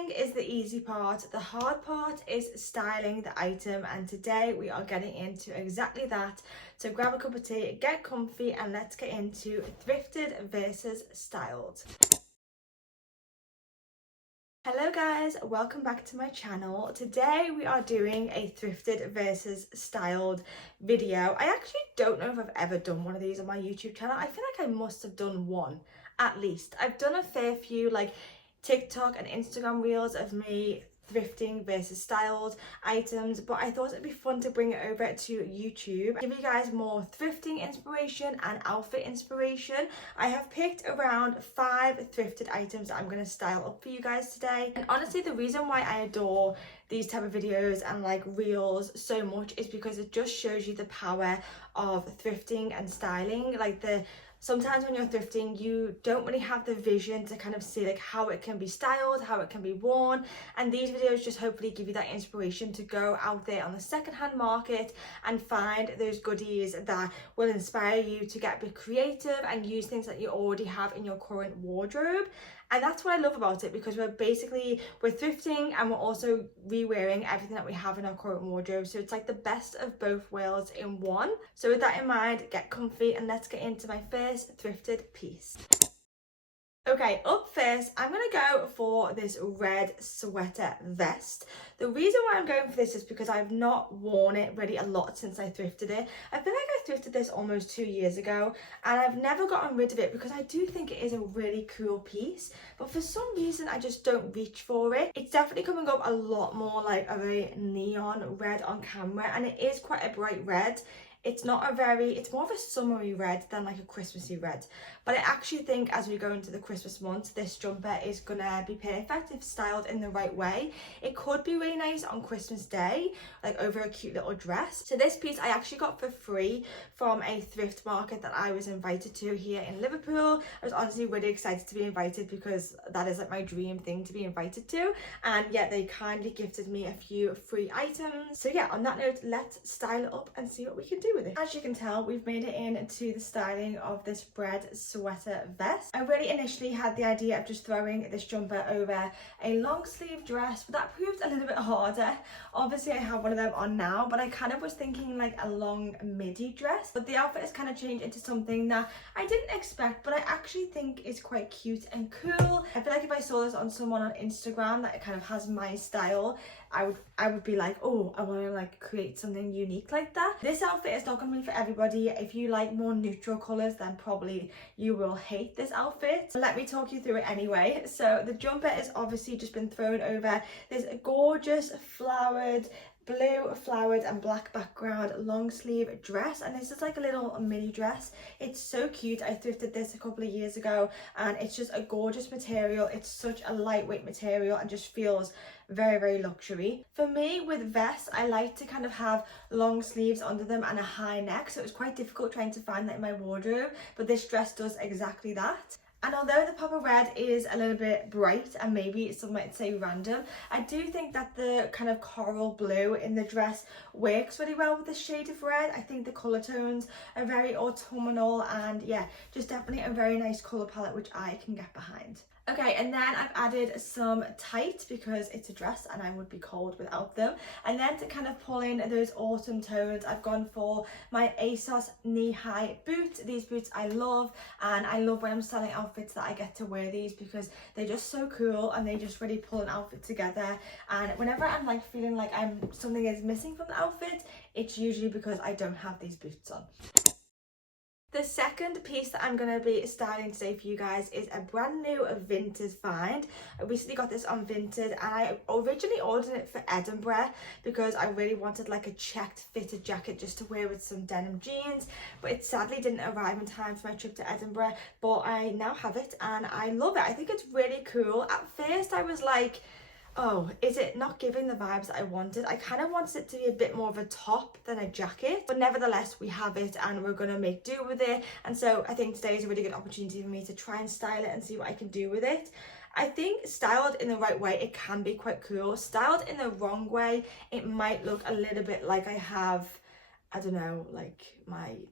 Thrifting is the easy part. The hard part is styling the item, and today we are getting into exactly that. So grab a cup of tea, get comfy, and let's get into thrifted versus styled. Hello guys, welcome back to my channel. Today we are doing a thrifted versus styled video. I actually don't know if I've ever done one of these on my YouTube channel. I feel like I must have done one at least. I've done a fair few like TikTok and Instagram reels of me thrifting versus styled items, but I thought it'd be fun to bring it over to YouTube, give you guys more thrifting inspiration and outfit inspiration. I have picked around 5 thrifted items that I'm going to style up for you guys today, and honestly the reason why I adore these type of videos and like reels so much is because it just shows you the power of thrifting and styling. Like sometimes when you're thrifting, you don't really have the vision to kind of see like how it can be styled, how it can be worn. And these videos just hopefully give you that inspiration to go out there on the secondhand market and find those goodies that will inspire you to get a bit creative and use things that you already have in your current wardrobe. And that's what I love about it, because we're thrifting and we're also re-wearing everything that we have in our current wardrobe. So it's like the best of both worlds in one. So with that in mind, get comfy and let's get into my first thrifted piece. Okay, up first, I'm going to go for this red sweater vest. The reason why I'm going for this is because I've not worn it really a lot since I thrifted it. I feel like I thrifted this almost 2 years ago and I've never gotten rid of it because I do think it is a really cool piece, but for some reason I just don't reach for it. It's definitely coming up a lot more like of a neon red on camera, and it is quite a bright red. It's more of a summery red than like a Christmassy red. But I actually think as we go into the Christmas months, this jumper is gonna be perfect if styled in the right way. It could be really nice on Christmas Day, like over a cute little dress. So this piece I actually got for free from a thrift market that I was invited to here in Liverpool. I was honestly really excited to be invited because that is like my dream thing to be invited to. And yeah, they kindly gifted me a few free items. So yeah, on that note, let's style it up and see what we can do with it. As you can tell, we've made it into the styling of this red sweater vest. I really initially had the idea of just throwing this jumper over a long sleeve dress, but that proved a little bit harder. Obviously I have one of them on now, but I kind of was thinking like a long midi dress, but the outfit has kind of changed into something that I didn't expect, but I actually think is quite cute and cool. I feel like if I saw this on someone on Instagram that kind of has my style, I would be like, oh, I want to like create something unique like that. This outfit is not going to be for everybody. If you like more neutral colors, then probably you will hate this outfit. But let me talk you through it anyway. So the jumper is obviously just been thrown over this gorgeous blue flowered and black background long sleeve dress, and this is like a little mini dress. It's so cute. I thrifted this a couple of years ago and it's just a gorgeous material. It's such a lightweight material and just feels very, very luxury. For me with vests, I like to kind of have long sleeves under them and a high neck, so it was quite difficult trying to find that in my wardrobe, but this dress does exactly that. And although the pop of red is a little bit bright and maybe some might say random, I do think that the kind of coral blue in the dress works really well with the shade of red. I think the colour tones are very autumnal and yeah, just definitely a very nice colour palette which I can get behind. Okay, and then I've added some tights because it's a dress and I would be cold without them. And then to kind of pull in those autumn tones, I've gone for my ASOS knee-high boots. These boots I love, and I love when I'm styling outfits that I get to wear these because they're just so cool and they just really pull an outfit together. And whenever I'm like feeling like something is missing from the outfit, it's usually because I don't have these boots on. The second piece that I'm going to be styling today for you guys is a brand new Vinted find. I recently got this on Vinted and I originally ordered it for Edinburgh because I really wanted like a checked fitted jacket just to wear with some denim jeans, but it sadly didn't arrive in time for my trip to Edinburgh, but I now have it and I love it. I think it's really cool. At first I was like, oh, is it not giving the vibes that I wanted? I kind of wanted it to be a bit more of a top than a jacket, but nevertheless we have it and we're going to make do with it. And so I think today is a really good opportunity for me to try and style it and see what I can do with it. I think styled in the right way, it can be quite cool. Styled in the wrong way, it might look a little bit like I have I don't know, like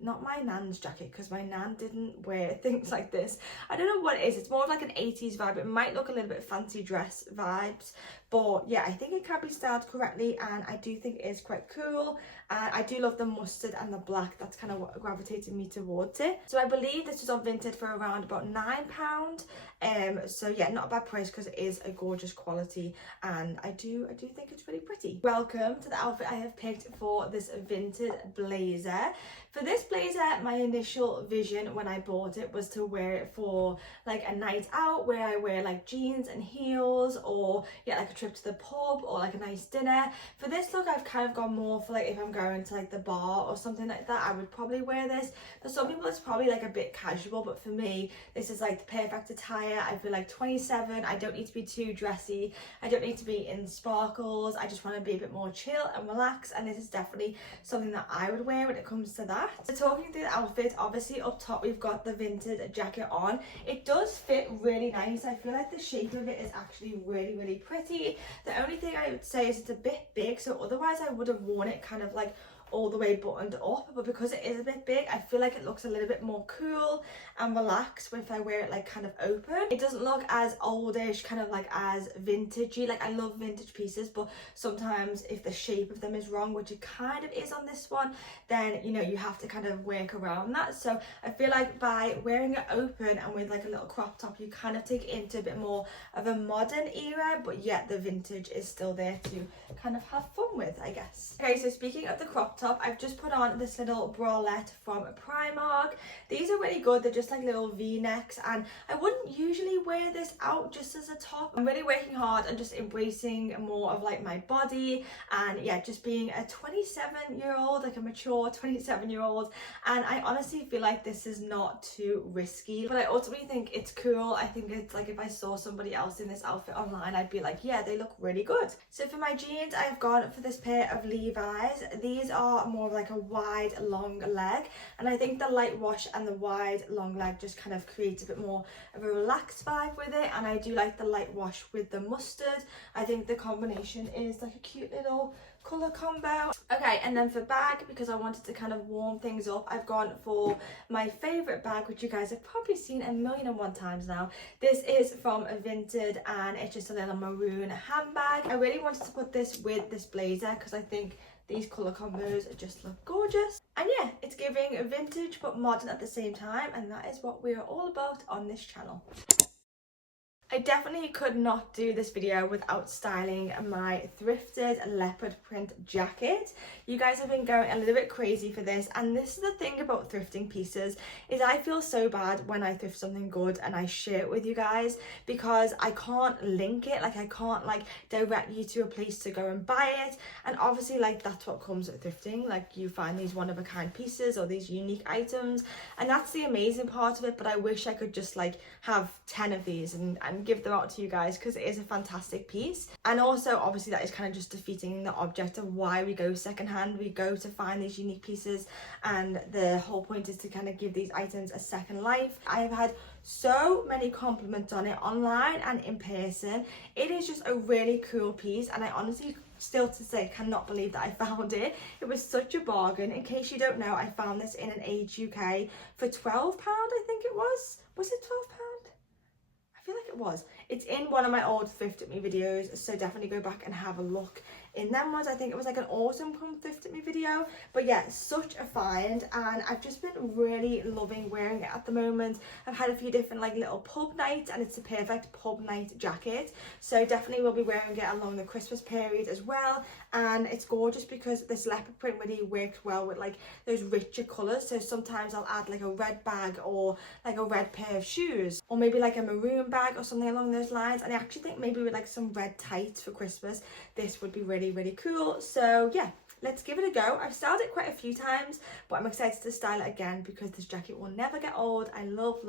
not my nan's jacket, because my nan didn't wear things like this. I don't know what it is. It's more of like an 80s vibe. It might look a little bit fancy dress vibes, but yeah, I think it can be styled correctly, and I do think it is quite cool. And I do love the mustard and the black. That's kind of what gravitated me towards it. So I believe this was on Vinted for around about £9. So yeah, not a bad price, because it is a gorgeous quality, and I do think it's really pretty. Welcome to the outfit I have picked for this Vinted blazer. For this blazer, my initial vision when I bought it was to wear it for like a night out, where I wear like jeans and heels, or yeah, like a trip to the pub, or like a nice dinner. For this look, I've kind of gone more for like if I'm going to like the bar or something like that, I would probably wear this. For some people it's probably like a bit casual, but for me this is like the perfect attire. I feel like 27, I don't need to be too dressy, I don't need to be in sparkles, I just want to be a bit more chill and relax, and this is definitely something that I would wear when it comes to that. So talking through the outfit, obviously up top we've got the Vinted jacket on. It does fit really nice. I feel like the shape of it is actually really pretty. The only thing I would say is it's a bit big, so otherwise I would have worn it kind of like all the way buttoned up, but because it is a bit big, I feel like it looks a little bit more cool and relaxed if I wear it like kind of open. It doesn't look as oldish, kind of like as vintagey. Like, I love vintage pieces, but sometimes if the shape of them is wrong, which it kind of is on this one, then you know you have to kind of work around that. So I feel like by wearing it open and with like a little crop top, you kind of take it into a bit more of a modern era, but yet the vintage is still there to kind of have fun with, I guess. Okay, so speaking of the crop top, I've just put on this little bralette from Primark. These are really good. They're just like little v-necks, and I wouldn't usually wear this out just as a top. I'm really working hard and just embracing more of like my body, and yeah, just being a 27-year-old, like a mature 27-year-old, and I honestly feel like this is not too risky, but I ultimately think it's cool. I think it's like if I saw somebody else in this outfit online, I'd be like, yeah, they look really good. So for my jeans, I've gone for this pair of Levi's. These are more of like a wide long leg, and I think the light wash and the wide long leg just kind of creates a bit more of a relaxed vibe with it, and I do like the light wash with the mustard. I think the combination is like a cute little colour combo. Okay, and then for bag, because I wanted to kind of warm things up, I've gone for my favourite bag, which you guys have probably seen 1,000,001 times now. This is from Vinted, and it's just a little maroon handbag. I really wanted to put this with this blazer because I think these colour combos just look gorgeous. And yeah, it's giving vintage but modern at the same time, and that is what we're all about on this channel. I definitely could not do this video without styling my thrifted leopard print jacket. You guys have been going a little bit crazy for this, and this is the thing about thrifting pieces, is I feel so bad when I thrift something good and I share it with you guys, because I can't link it, like I can't like direct you to a place to go and buy it. And obviously like that's what comes with thrifting, like you find these one of a kind pieces or these unique items, and that's the amazing part of it. But I wish I could just like have 10 of these and give them out to you guys, because it is a fantastic piece. And also obviously that is kind of just defeating the object of why we go secondhand. We go to find these unique pieces, and the whole point is to kind of give these items a second life. I have had so many compliments on it online and in person. It is just a really cool piece, and I honestly still to say cannot believe that I found it. It was such a bargain. In case you don't know, I found this in an Age UK for £12, I think it was. Was it £12? I feel like it was. It's in one of my old Thrift at Me videos, so definitely go back and have a look in them ones. I think it was like an autumn come Thrift at Me video. But yeah, such a find, and I've just been really loving wearing it at the moment. I've had a few different like little pub nights, and it's a perfect pub night jacket, so definitely will be wearing it along the Christmas period as well. And it's gorgeous because this leopard print really works well with like those richer colours. So sometimes I'll add like a red bag or like a red pair of shoes, or maybe like a maroon bag or something along those lines. And I actually think maybe with like some red tights for Christmas, this would be really cool. So yeah, let's give it a go. I've styled it quite a few times, but I'm excited to style it again because this jacket will never get old. I love.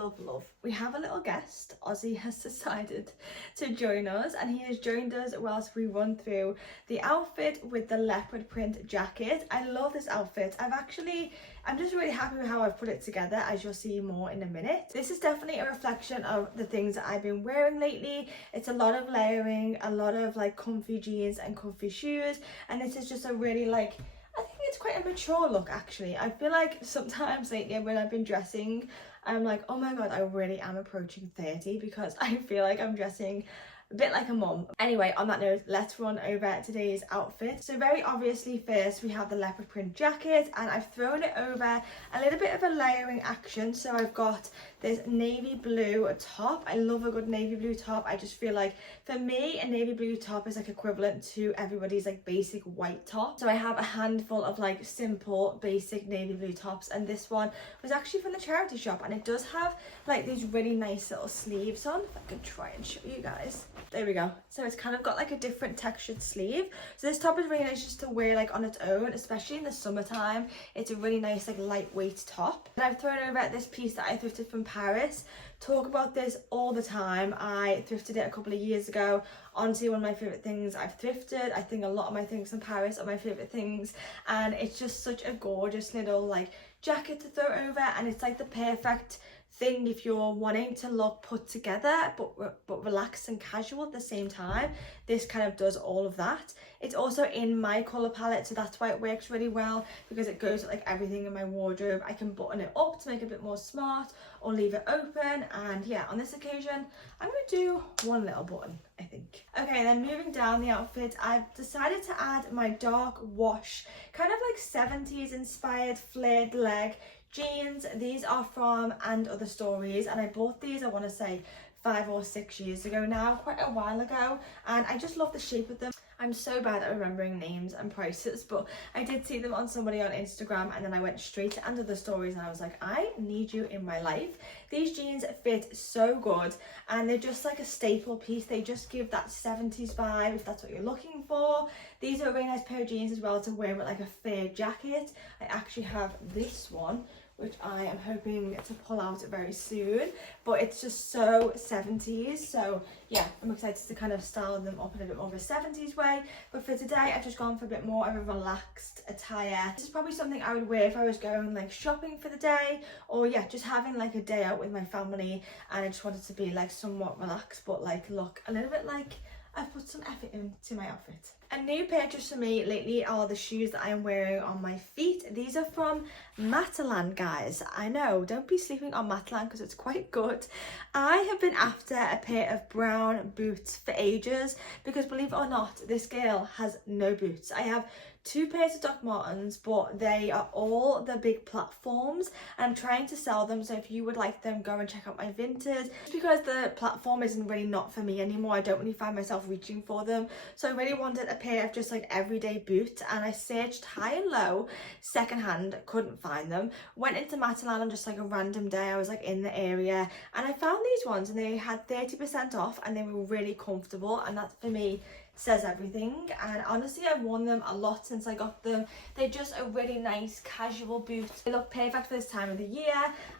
We have a little guest. Ozzy has decided to join us, and he has joined us whilst we run through the outfit with the leopard print jacket. I love this outfit. I'm just really happy with how I've put it together, as you'll see more in a minute. This is definitely a reflection of the things that I've been wearing lately. It's a lot of layering, a lot of like comfy jeans and comfy shoes, and this is just a really like, I think it's quite a mature look actually. I feel like sometimes lately when I've been dressing, I'm like, oh my god, I really am approaching 30 because I feel like I'm dressing a bit like a mum. Anyway, on that note, let's run over today's outfit. So very obviously first we have the leopard print jacket, and I've thrown it over a little bit of a layering action. So I've got this navy blue top. I love a good navy blue top. I just feel like for me a navy blue top is like equivalent to everybody's like basic white top. So I have a handful of like simple basic navy blue tops, and this one was actually from the charity shop, and it does have like these really nice little sleeves on. If I can try and show you guys. There we go. So it's kind of got like a different textured sleeve. So this top is really nice just to wear like on its own, especially in the summertime. It's a really nice like lightweight top. And I've thrown over this piece that I thrifted from Paris. Talk about this all the time. I thrifted it a couple of years ago. Honestly, one of my favorite things I've thrifted. I think a lot of my things from Paris are my favorite things, and it's just such a gorgeous little like jacket to throw over, and it's like the perfect thing if you're wanting to look put together but relaxed and casual at the same time. This kind of does all of that. It's also in my color palette, so that's why it works really well, because it goes with like everything in my wardrobe. I can button it up to make it a bit more smart or leave it open, and yeah, on this occasion I'm gonna do one little button, I think. Okay, then moving down the outfit, I've decided to add my dark wash, kind of like 70s inspired flared leg jeans. These are from And Other Stories, and I bought these, I want to say 5 or 6 years ago now, quite a while ago, and I just love the shape of them. I'm so bad at remembering names and prices, but I did see them on somebody on Instagram, and then I went straight to And Other Stories, and I was like, I need you in my life. These jeans fit so good, and they're just like a staple piece. They just give that 70s vibe if that's what you're looking for. These are a really nice pair of jeans as well to wear with like a fair jacket. I actually have this one, which I am hoping to pull out very soon, but it's just so 70s. So yeah, I'm excited to kind of style them up in a bit more of a 70s way. But for today, I've just gone for a bit more of a relaxed attire. This is probably something I would wear if I was going like shopping for the day, or yeah, just having like a day out with my family, and I just wanted to be like somewhat relaxed, but like look a little bit like I've put some effort into my outfit. A new purchase for me lately are the shoes that I am wearing on my feet. These are from Matalan, guys. I know, don't be sleeping on Matalan because it's quite good. I have been after a pair of brown boots for ages because, believe it or not, this girl has no boots. I have 2 pairs of Doc Martens, but they are all the big platforms, and I'm trying to sell them. So if you would like them, go and check out my vintage. Just because the platform isn't really not for me anymore, I don't really find myself reaching for them. So I really wanted a pair of just like everyday boots, and I searched high and low secondhand, couldn't find them. Went into Matalan on just like a random day. I was like in the area, and I found these ones, and they had 30% off, and they were really comfortable, and that for me says everything. And honestly, I've worn them a lot since I got them. They're just a really nice casual boot. They look perfect for this time of the year,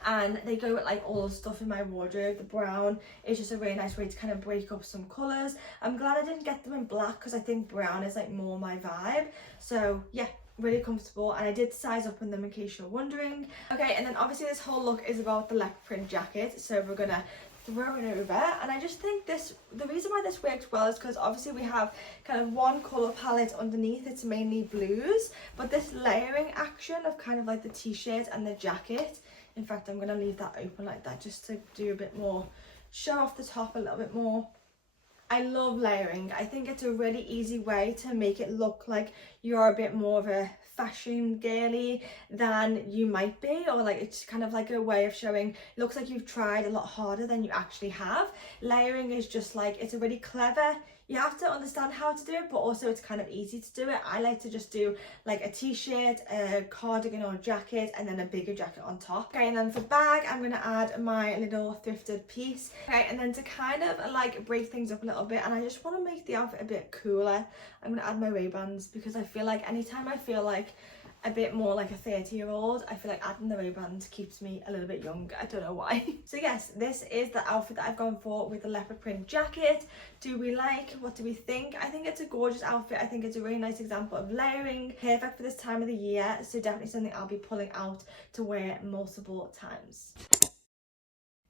and they go with like all the stuff in my wardrobe. The brown is just a really nice way to kind of break up some colours. I'm glad I didn't get them in black because I think brown is like more my vibe. So yeah, really comfortable, and I did size up in them in case you're wondering. Okay, and then obviously this whole look is about the leopard print jacket, so we're gonna throw it over. And I just think the reason why this works well is because obviously we have kind of one colour palette underneath. It's mainly blues, but this layering action of kind of like the t-shirt and the jacket, in fact I'm gonna leave that open like that just to do a bit more, show off the top a little bit more. I love layering. I think it's a really easy way to make it look like you're a bit more of a fashion girly than you might be, or like it's kind of like a way of showing it looks like you've tried a lot harder than you actually have. Layering is just like, it's a really clever, you have to understand how to do it, but also it's kind of easy to do it. I like to just do like a t-shirt, a cardigan or a jacket, and then a bigger jacket on top. Okay, and then for bag, I'm going to add my little thrifted piece. Okay, and then to kind of like break things up a little bit, and I just want to make the outfit a bit cooler, I'm going to add my Ray-Bans, because I feel like anytime I feel like a bit more like a 30-year-old, I feel like adding the Ray-Bans keeps me a little bit young. I don't know why. So yes, this is the outfit that I've gone for with the leopard print jacket. Do we like? What do we think? I think it's a gorgeous outfit. I think it's a really nice example of layering, perfect for this time of the year, so definitely something I'll be pulling out to wear multiple times.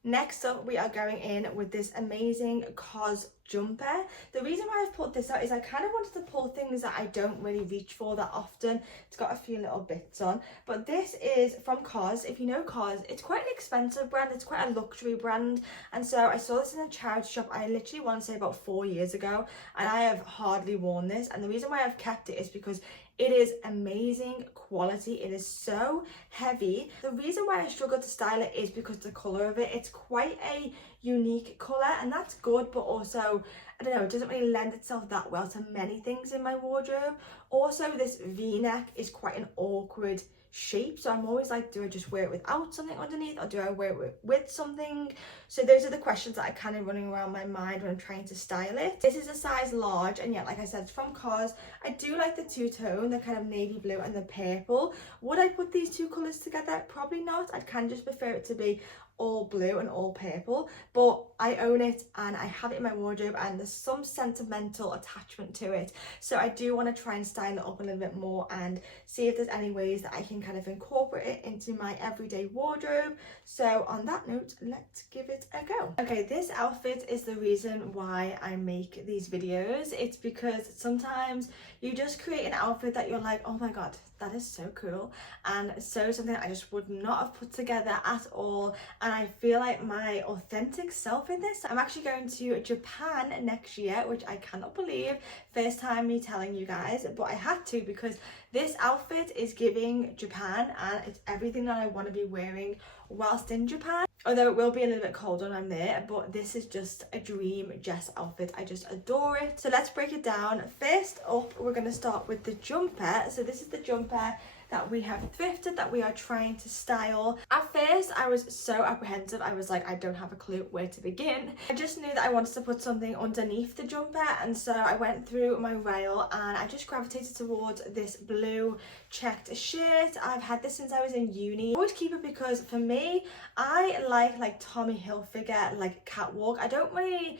Next up, we are going in with this amazing COS jumper. The reason why I've put this out is I kind of wanted to pull things that I don't really reach for that often. It's got a few little bits on, but this is from COS. If you know COS, it's quite an expensive brand, it's quite a luxury brand, and so I saw this in a charity shop, I literally want to say about 4 years ago, and I have hardly worn this, and the reason why I've kept it is because it is amazing quality. It is so heavy. The reason why I struggle to style it is because the colour of it, it's quite a unique colour, and that's good, but also, I don't know, it doesn't really lend itself that well to many things in my wardrobe. Also, this V-neck is quite an awkward shape, so I'm always like, do I just wear it without something underneath, or do I wear it with something? So those are the questions that are kind of running around my mind when I'm trying to style it. This is a size large, and yet, like I said, it's from COS. I do like the two-tone, the kind of navy blue and the purple. Would I put these two colours together? Probably not. I'd kind of just prefer it to be all blue and all purple, but I own it and I have it in my wardrobe, and there's some sentimental attachment to it, so I do want to try and style it up a little bit more and see if there's any ways that I can kind of incorporate it into my everyday wardrobe. So on that note, let's give it a go. Okay, this outfit is the reason why I make these videos. It's because sometimes you just create an outfit that you're like, oh my god, that is so cool, and so something I just would not have put together at all, and I feel like my authentic self in this. I'm actually going to Japan next year, which I cannot believe. First time me telling you guys, but I had to, because this outfit is giving Japan, and it's everything that I want to be wearing whilst in Japan. Although it will be a little bit cold when I'm there, but this is just a dream Jess outfit. I just adore it. So let's break it down. First up, we're going to start with the jumper. So this is the jumper that we have thrifted, that we are trying to style. At first, I was so apprehensive. I was like, I don't have a clue where to begin. I just knew that I wanted to put something underneath the jumper, and so I went through my rail and I just gravitated towards this blue checked shirt. I've had this since I was in uni. I always keep it because for me, I like Tommy Hilfiger, like catwalk. I don't really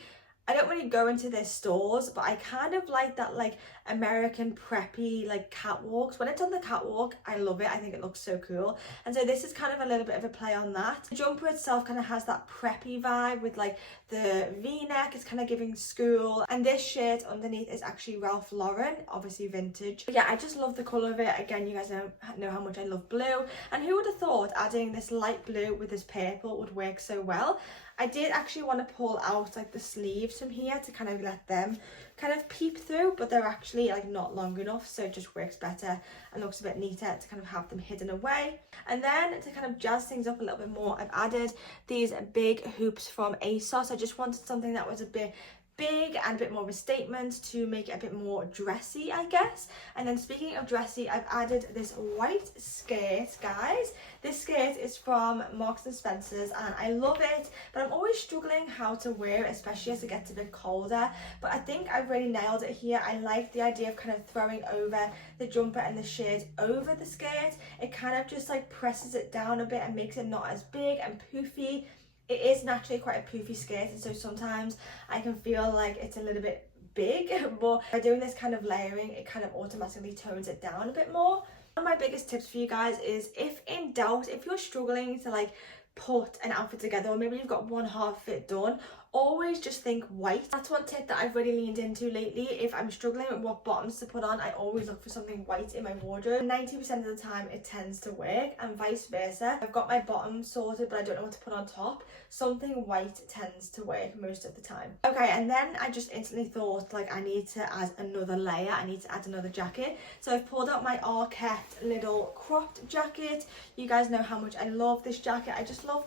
go into their stores, but I kind of like that like American preppy like catwalks. When it's on the catwalk, I love it. I think it looks so cool, and so this is kind of a little bit of a play on that. The jumper itself kind of has that preppy vibe with like the V-neck. It's kind of giving school, and this shirt underneath is actually Ralph Lauren, obviously vintage. But yeah, I just love the colour of it. Again, you guys know how much I love blue, and who would have thought adding this light blue with this purple would work so well. I did actually want to pull out like the sleeves from here to kind of let them kind of peep through, but they're actually like not long enough, so it just works better and looks a bit neater to kind of have them hidden away. And then to kind of jazz things up a little bit more, I've added these big hoops from ASOS. I just wanted something that was a bit big and a bit more of a statement to make it a bit more dressy, I guess. And then speaking of dressy, I've added this white skirt, guys. This skirt is from Marks and Spencer's, and I love it, but I'm always struggling how to wear it, especially as it gets a bit colder. But I think I've really nailed it here. I like the idea of kind of throwing over the jumper and the shirt over the skirt. It kind of just like presses it down a bit and makes it not as big and poofy. It is naturally quite a poofy skirt, and so sometimes I can feel like it's a little bit big, but by doing this kind of layering, it kind of automatically tones it down a bit more. One of my biggest tips for you guys is, if in doubt, if you're struggling to like put an outfit together, or maybe you've got one half fit done, always just think white. That's one tip that I've really leaned into lately. If I'm struggling with what bottoms to put on, I always look for something white in my wardrobe. 90% of the time it tends to work, and vice versa. I've got my bottoms sorted, but I don't know what to put on top. Something white tends to work most of the time. Okay, and then I just instantly thought like I need to add another layer. I need to add another jacket. So I've pulled out my Arquette little cropped jacket. You guys know how much I love this jacket. I just love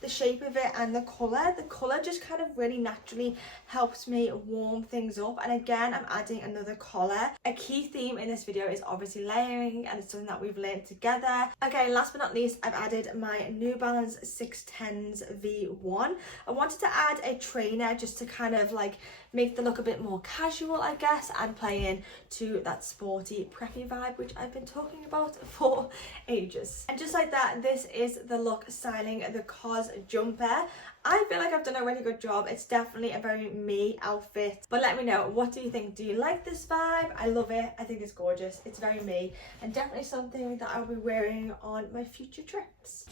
the shape of it and the colour. The colour just kind of really naturally helps me warm things up, and again I'm adding another collar. A key theme in this video is obviously layering, and it's something that we've learned together. Okay, last but not least, I've added my New Balance 610s V1. I wanted to add a trainer just to kind of like make the look a bit more casual, I guess, and play in to that sporty preppy vibe which I've been talking about for ages. And just like that, this is the look styling the COS jumper. I feel like I've done a really good job. It's definitely a very me outfit, but let me know, what do you think? Do you like this vibe? I love it. I think it's gorgeous. It's very me, and definitely something that I'll be wearing on my future trips.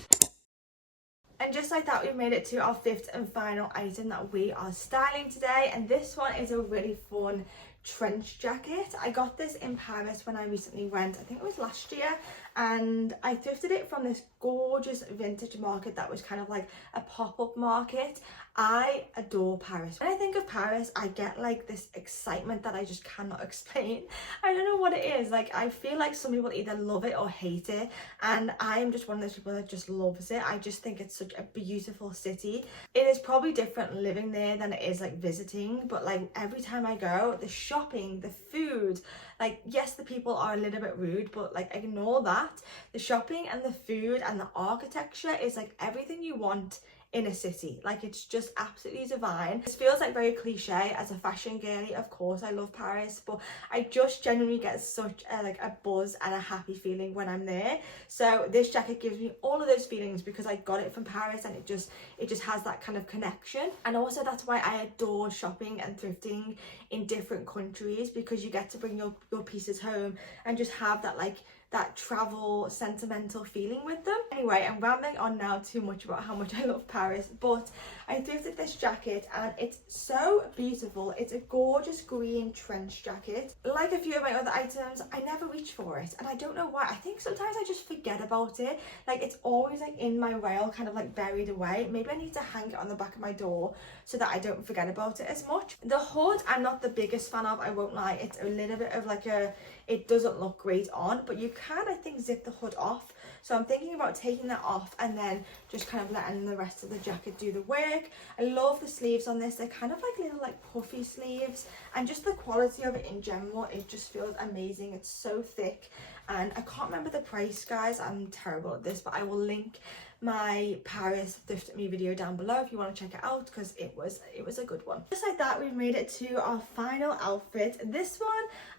And just like that, we've made it to our fifth and final item that we are styling today, and this one is a really fun trench jacket. I got this in Paris when I recently went, I think it was last year, and I thrifted it from this gorgeous vintage market that was kind of like a pop-up market. I adore Paris. When I think of Paris, I get like this excitement that I just cannot explain. I don't know what it is. Like, I feel like some people either love it or hate it, and I am just one of those people that just loves it. I just think it's such a beautiful city. It is probably different living there than it is like visiting, but like every time I go, the shopping, the food, like yes, the people are a little bit rude, but like ignore that. The shopping and the food and the architecture is like everything you want in a city. Like, it's just absolutely divine. This feels like very cliche. As a fashion girly, of course I love Paris, but I just genuinely get such a buzz and a happy feeling when I'm there. So this jacket gives me all of those feelings because I got it from Paris, and it just has that kind of connection. And also that's why I adore shopping and thrifting in different countries, because you get to bring your pieces home and just have that that travel sentimental feeling with them. Anyway, I'm rambling on now too much about how much I love Paris, but I thrifted this jacket and it's so beautiful. It's a gorgeous green trench jacket. Like a few of my other items, I never reach for it, and I don't know why. I think sometimes I just forget about it. Like, it's always like in my rail, kind of like buried away. Maybe I need to hang it on the back of my door so that I don't forget about it as much. The hood, I'm not the biggest fan of, I won't lie. It's a little bit of like it doesn't look great on, but you can, I think, zip the hood off. So I'm thinking about taking that off and then just kind of letting the rest of the jacket do the work. I love the sleeves on this. They're kind of like little like puffy sleeves, and just the quality of it in general, it just feels amazing. It's so thick, and I can't remember the price, guys. I'm terrible at this, but I will link my Paris Thrift Me video down below if you want to check it out, because it was a good one. Just like that, we've made it to our final outfit. This one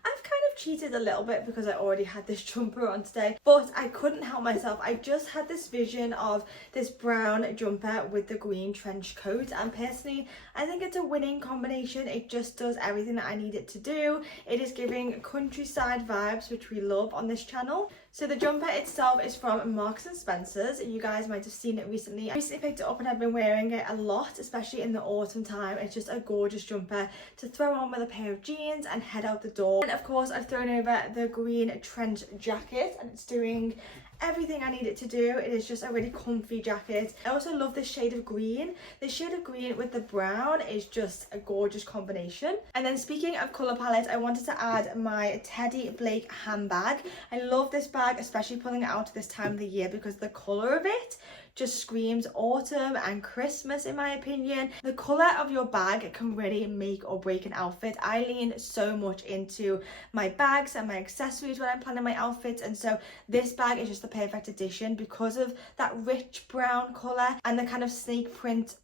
I've kind of cheated a little bit because I already had this jumper on today, but I couldn't help myself. I just had this vision of this brown jumper with the green trench coat, and personally I think it's a winning combination. It just does everything that I need it to do. It is giving countryside vibes, which we love on this channel. So the jumper itself is from Marks and Spencer's. You guys might have seen it recently. I recently picked it up and I've been wearing it a lot, especially in the autumn time. It's just a gorgeous jumper to throw on with a pair of jeans and head out the door. And of course, I've thrown over the green trench jacket, and it's doing everything I need it to do. It is just a really comfy jacket. I also love this shade of green. This shade of green with the brown is just a gorgeous combination. And then speaking of colour palette, I wanted to add my Teddy Blake handbag. I love this bag, especially pulling it out this time of the year, because the colour of it just screams autumn and Christmas in my opinion. The colour of your bag can really make or break an outfit. I lean so much into my bags and my accessories when I'm planning my outfits, and so this bag is just the perfect addition because of that rich brown colour and the kind of snake print.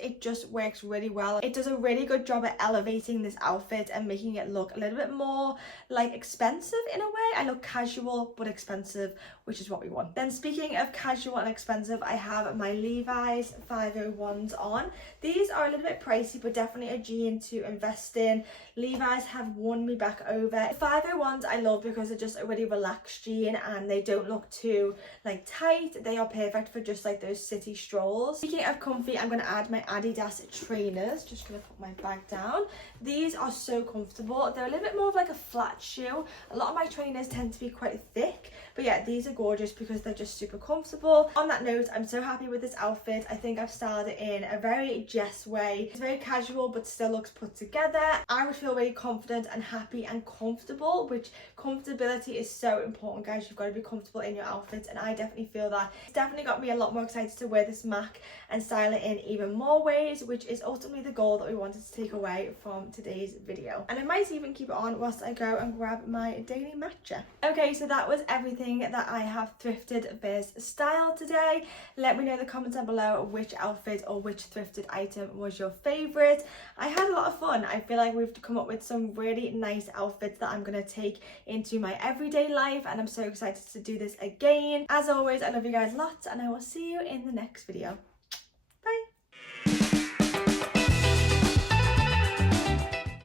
It just works really well. It does a really good job at elevating this outfit and making it look a little bit more like expensive in a way. I look casual but expensive, which is what we want. Then speaking of casual and expensive, I have my Levi's 501s on. These are a little bit pricey, but definitely a jean to invest in. Levi's have won me back over. The 501s I love because they're just a really relaxed jean and they don't look too like tight. They are perfect for just like those city strolls. Speaking of comfy, I'm going to add my Adidas trainers. Just going to put my bag down. These are so comfortable. They're a little bit more of like a flat shoe. A lot of my trainers tend to be quite thick, but yeah, these are gorgeous because they're just super comfortable. On that note, I'm so happy with this outfit. I think I've styled it in a very Jess way. It's very casual but still looks put together. I would feel really confident and happy and comfortable, which comfortability is so important, guys. You've got to be comfortable in your outfits, and I definitely feel that. It's definitely got me a lot more excited to wear this MAC and style it in even more ways, which is ultimately the goal that we wanted to take away from today's video. And I might even keep it on whilst I go and grab my daily matcha. Okay, so that was everything that I have thrifted versus styled today. Let me know in the comments down below which outfit or which thrifted item was your favourite. I had a lot of fun. I feel like we've come up with some really nice outfits that I'm going to take into my everyday life, and I'm so excited to do this again. As always, I love you guys lots, and I will see you in the next video.